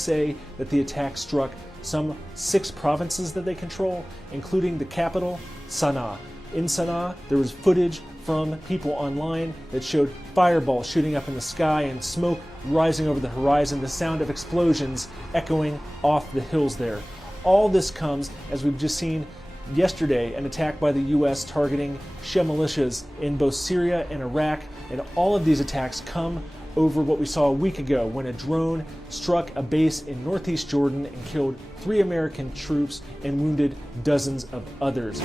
say that the attack struck some 6 provinces that they control, including the capital, Sana'a. In Sana'a, there was footage from people online that showed fireballs shooting up in the sky and smoke rising over the horizon, the sound of explosions echoing off the hills there. All this comes, as we've just seen yesterday, an attack by the U.S. targeting Shia militias in both Syria and Iraq, and all of these attacks come over what we saw a week ago when a drone struck a base in northeast Jordan and killed 3 American troops and wounded dozens of others.